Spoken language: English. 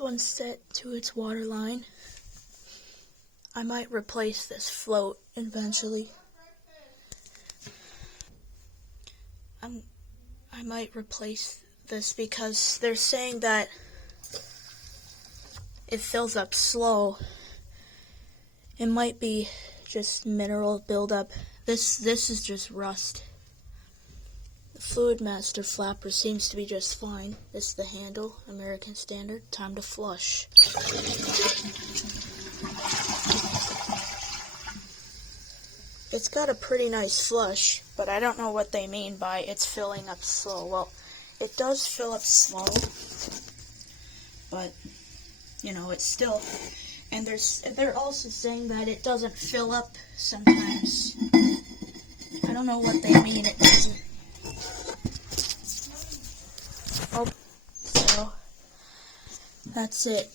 This one's set to its water line. I might replace this float eventually. I might replace this because they're saying that it fills up slow. It might be just mineral buildup. This is just rust. The Fluid Master flapper seems to be just fine. This is the handle, American standard. Time to flush. It's got a pretty nice flush, but I don't know what they mean by it's filling up slow. Well, it does fill up slow, but, you know, it's still... And they're also saying that it doesn't fill up sometimes. I don't know what they mean it doesn't. Oh, so that's it.